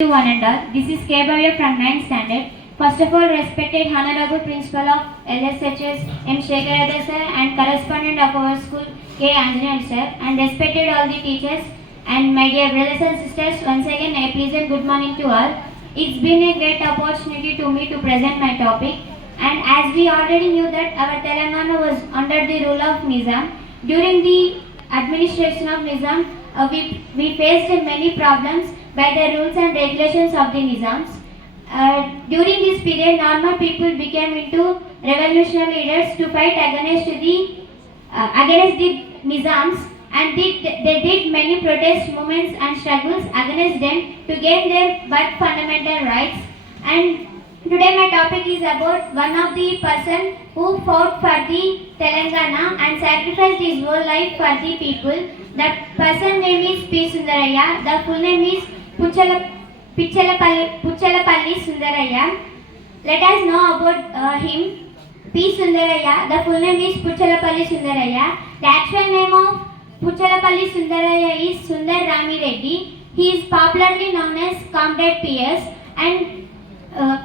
To one and all. This is K. Bhavya from 9th standard. First of all, respected Honorable Principal of LSHS M. Shekhar sir and correspondent of our school K. Anjaneyal sir, and respected all the teachers and my dear brothers and sisters, once again a pleasant good morning to all. It's been a great opportunity to me to present my topic, and as we already knew that our Telangana was under the rule of Nizam. During the administration of Nizam, we faced many problems by the rules and regulations of the Nizams. During this period, normal people became into revolutionary leaders to fight against the Nizams, and they did many protest movements and struggles against them to gain their but fundamental rights. And today my topic is about one of the person who fought for the Telangana and sacrificed his whole life for the people. That person name is P. Sundaraya. The full name is Puchalapalli Sundaraya. Let us know about him. P. Sundaraya. The full name is Puchalapalli Sundaraya. The actual name of Puchalapalli Sundaraya is Sundar Rami Reddy. He is popularly known as Comrade PS, and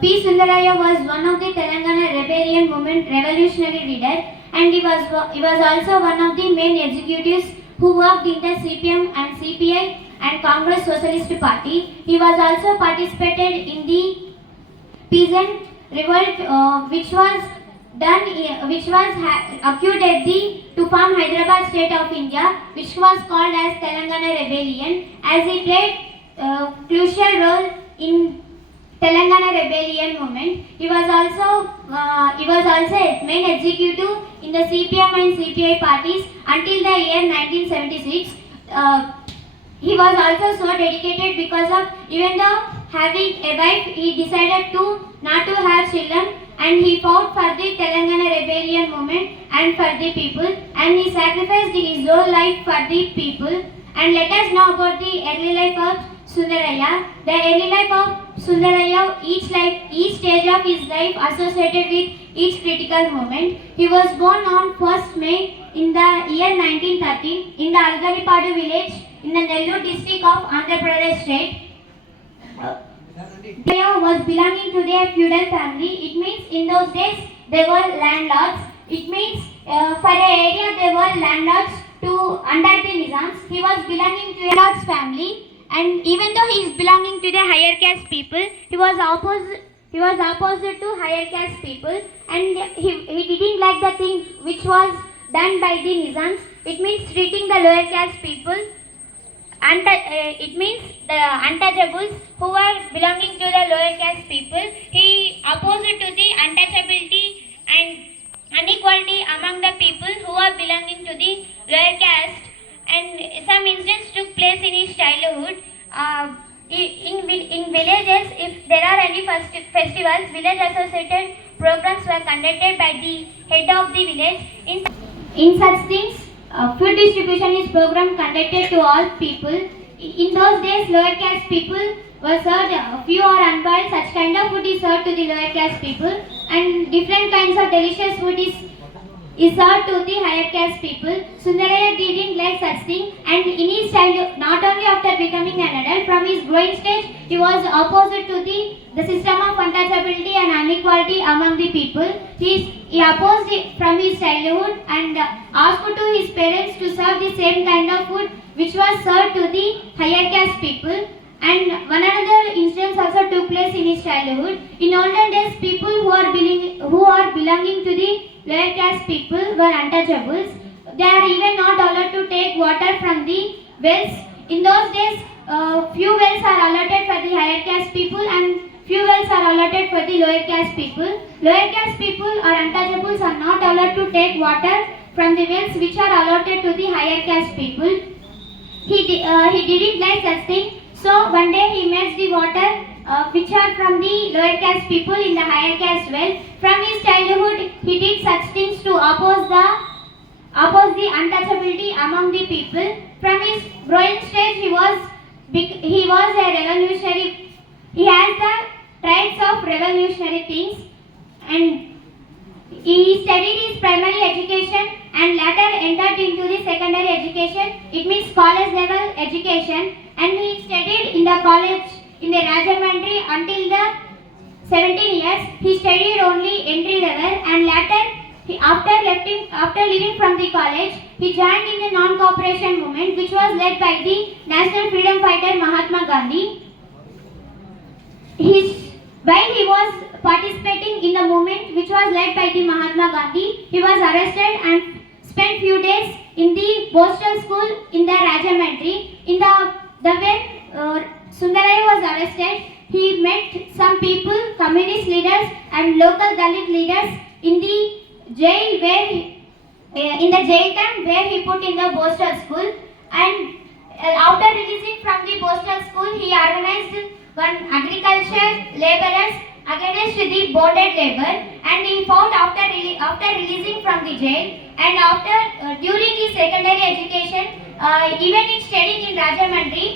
P. Sundaraya was one of the Telangana rebellion movement revolutionary leader, and he was also one of the main executives who worked in the CPM and CPI and Congress Socialist Party. He was also participated in the peasant revolt, which was occurred to form Hyderabad state of India, which was called as Telangana Rebellion, as he played crucial role in Telangana Rebellion movement. He was also a main executive in the CPM and CPI parties until the year 1976. He was also so dedicated because of, even though having a wife, he decided not to have children, and he fought for the Telangana Rebellion movement and for the people, and he sacrificed his whole life for the people. And let us know about the early life of Sundaraya. The early life of Sundaraya, each stage of his life associated with each critical moment. He was born on 1st May in the year 1930 in the Algaripadu village in the Nellore district of Andhra Pradesh state. Sundaraya was belonging to their feudal family. It means in those days they were landlords. It means for an area they were landlords under the Nizams. He was belonging to a lord's family. And even though he is belonging to the higher caste people, he was opposed to higher caste people, and he didn't like the thing which was done by the Nizams. It means treating the lower caste people, and it means the untouchables who are belonging to the lower caste people. He opposed to the untouchability and inequality among the people who are belonging to the lower caste. And some incidents took place in his childhood. In villages, if there are any festivals, village associated programs were conducted by the head of the village. In such things, food distribution is program conducted to all people. In those days, lower caste people were served few or unboiled. Such kind of food is served to the lower caste people, and different kinds of delicious food is served to the higher caste people. Sundaraya didn't like such thing, and in his childhood, not only after becoming an adult, from his growing stage, he was opposite to the system of untouchability and inequality among the people. He opposed it from his childhood and asked to his parents to serve the same kind of food which was served to the higher caste people. And one another instance also took place in his childhood. In olden days, people who are belonging to the lower caste people were untouchables. They are even not allowed to take water from the wells. In those days, few wells are allotted for the higher caste people and few wells are allotted for the lower caste people. Lower caste people or untouchables are not allowed to take water from the wells which are allotted to the higher caste people. He didn't like such thing. So one day he mixed the water which are from the lower caste people in the higher caste well. From his childhood, he did such things to oppose the untouchability among the people. From his growing stage, he was a revolutionary. He has the traits of revolutionary things, and he studied his primary education and later entered into the secondary education. It means college level education, and he studied in the college in the Rajahmundry until the 17 years. He studied only entry level, and later, after leaving from the college, he joined in the non-cooperation movement, which was led by the national freedom fighter Mahatma Gandhi. While he was participating in the movement which was led by the Mahatma Gandhi, he was arrested and spent few days in the Boston school in the Rajahmundry. When Sundaraya was arrested, he met some people, communist leaders and local Dalit leaders in the jail in the jail camp where he put in the Boston school. And after releasing from the Boston school, he organized one agriculture laborers against the bonded labor, and he fought after releasing from the jail, and during his secondary education, even in studying in Rajahmundry,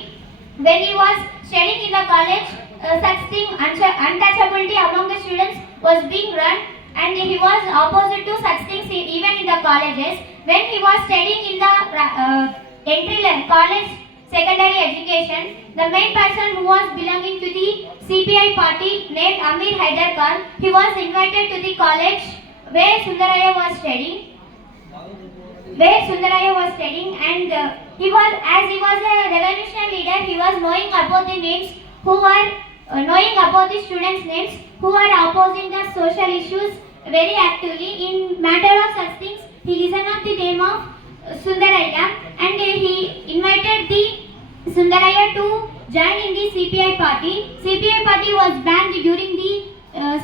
when he was studying in the college, such thing untouchability among the students was being run, and he was opposite to such things even in the colleges. When he was studying in the entry level college secondary education, the main person who was belonging to the CPI party named Amir Haider Khan, he was invited to the college where Sundaraya was studying. And he was a revolutionary leader, he was knowing about the names knowing about the students' names who are opposing the social issues very actively. In matter of such things, he listened up the name of Sundaraya, and he invited the Sundaraya to join in the CPI party. CPI party was banned during the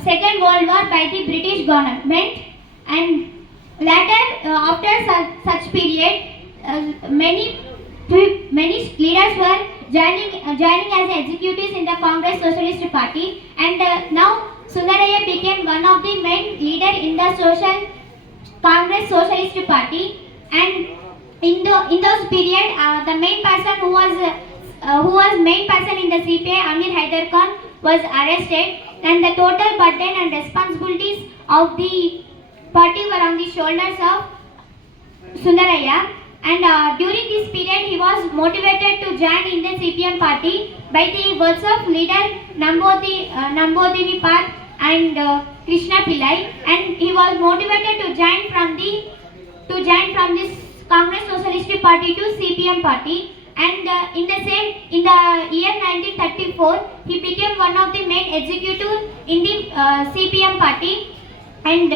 Second World War by the British government, and later after such period, many leaders were joining as executives in the Congress Socialist Party, and now Sundaraya became one of the main leader in the Congress Socialist Party. And in those period, the main person who was main person in the CPI, Amir Haider Khan, was arrested, and the total burden and responsibilities of the party were on the shoulders of Sundaraya. And during this period, he was motivated to join in the CPM party by the words of leader Nambodini Pal and Krishna Pillai, and he was motivated to join from this Congress Socialist Party to CPM party. And in the year 1934, he became one of the main executives in the CPM party, and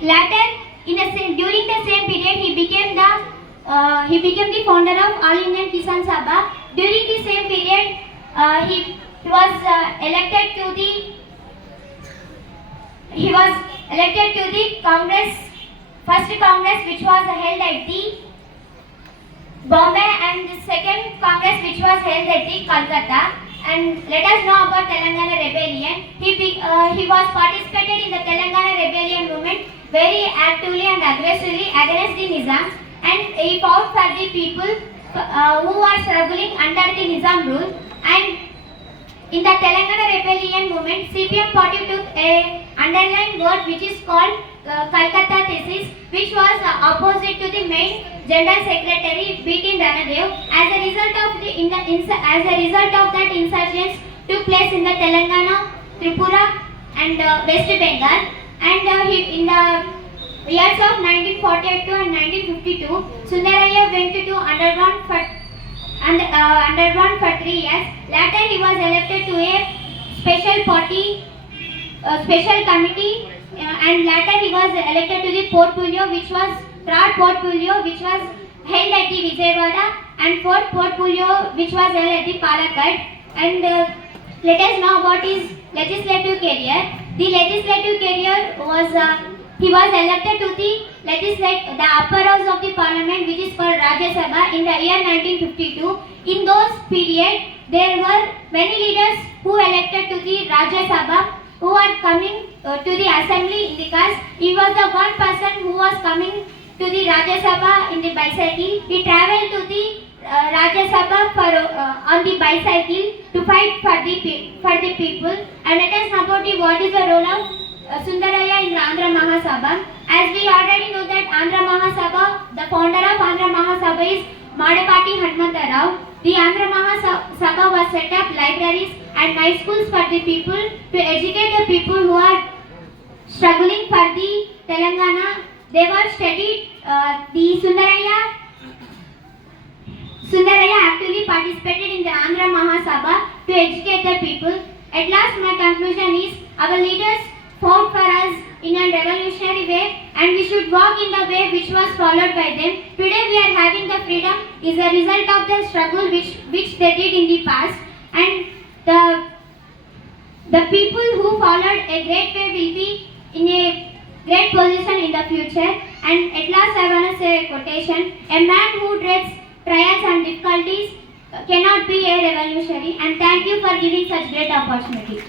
later during the same period, he became the founder of All Indian Kisan Sabha. During the same period, he was elected to the first Congress, which was held at the Bombay, and the second Congress, which was held at the Calcutta. And let us know about Telangana Rebellion. He was participated in the Telangana Rebellion movement very actively and aggressively against the Nizam, and he fought for the people who were struggling under the Nizam rule. And in the Telangana Rebellion movement, CPM party took a underlined word which is called Calcutta Thesis, which was opposite to the main General Secretary B.T. Ranadev. As a result of that, insurgents took place in the Telangana, Tripura, and West Bengal. And in the years of 1942 and 1952, Sundaraya went to underground for 3 years. Later, he was elected to a special committee, and later he was elected to the portfolio, which was third portfolio, which was held at the Vijayawada, and fourth portfolio, which was held at the Palakkad. And let us know about his legislative career. The legislative career was he was elected to the upper house of the parliament, which is called Rajya Sabha, in the year 1952. In those period, there were many leaders who elected to the Rajya Sabha, who are coming to the assembly in the caste. He was the one person who was coming to the Rajya Sabha in the bicycle. He travelled to the Rajya Sabha on the bicycle to fight for the people. And let us know about what is the role of Sundaraya in Andhra Mahasabha. As we already know that Andhra Mahasabha, the founder of Andhra Mahasabha is Madapati Hanmanta Rao. The Andhra Mahasabha was set up libraries and night schools for the people to educate the people who are struggling for the Telangana. They were studied. The Sundaraya actively participated in the Andhra Mahasabha to educate the people. At last, my conclusion is our leaders fought for us in a revolutionary way, and we should walk in the way which was followed by them. Today we are having the freedom is a result of the struggle which they did in the past, and the people who followed a great way will be in a great position in the future. And at last I want to say a quotation: a man who dreads trials and difficulties cannot be a revolutionary. And thank you for giving such great opportunity.